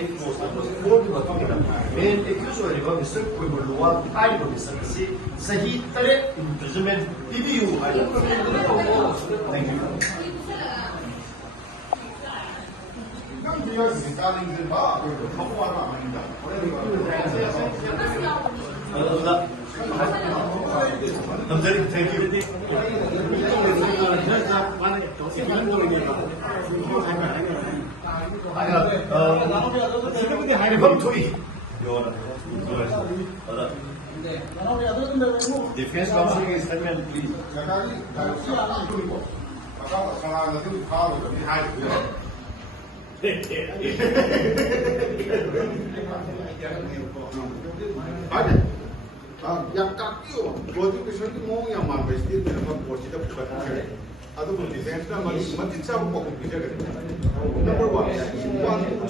feito board matunda main usually going to serve with luwa ai ko bisa si sahi tare imprisonment PBU ai thank you 이건 비어 스타일인데 봐. 갖고 와라 아니다. 감사합니다. Thank you. Defense Council statement, please. 자가지 다시 하나 그리고 아까 상황은 바로 비하이 아니, 약간 뛰어. 뭐지? 저기 뭐 yang mau pasti itu nama posisi itu bukan. Atau defense nama masih cakup kok bisa kan. Nomor 1, semua itu